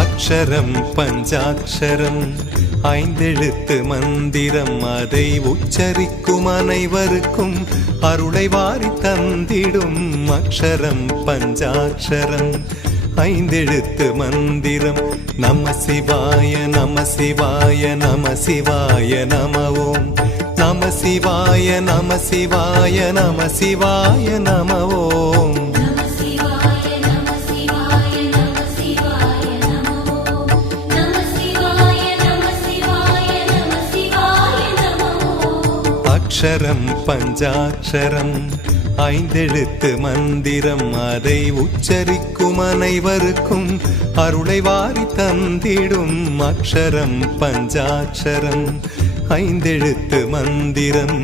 அக்ஷரம் பஞ்சாட்சரம் ஐந்தெழுத்து மந்திரம் அதை உச்சரிக்கும் அனைவருக்கும் அருளை வாரி தந்திடும் அக்ஷரம் பஞ்சாட்சரம் ஐந்தெழுத்து மந்திரம் நம சிவாய நம சிவாய நம சிவாய நம ஓம் நம சிவாய நம சிவாய நம சிவாய நம ஓம் அக்ஷரம் பஞ்சாட்சரம் ஐந்தெழுத்து மந்திரம் அதை உச்சரிக்கும் அனைவருக்கும் அருளை வாரி தந்திடும் அக்ஷரம் பஞ்சாட்சரம் ஐந்தெழுத்து மந்திரம்.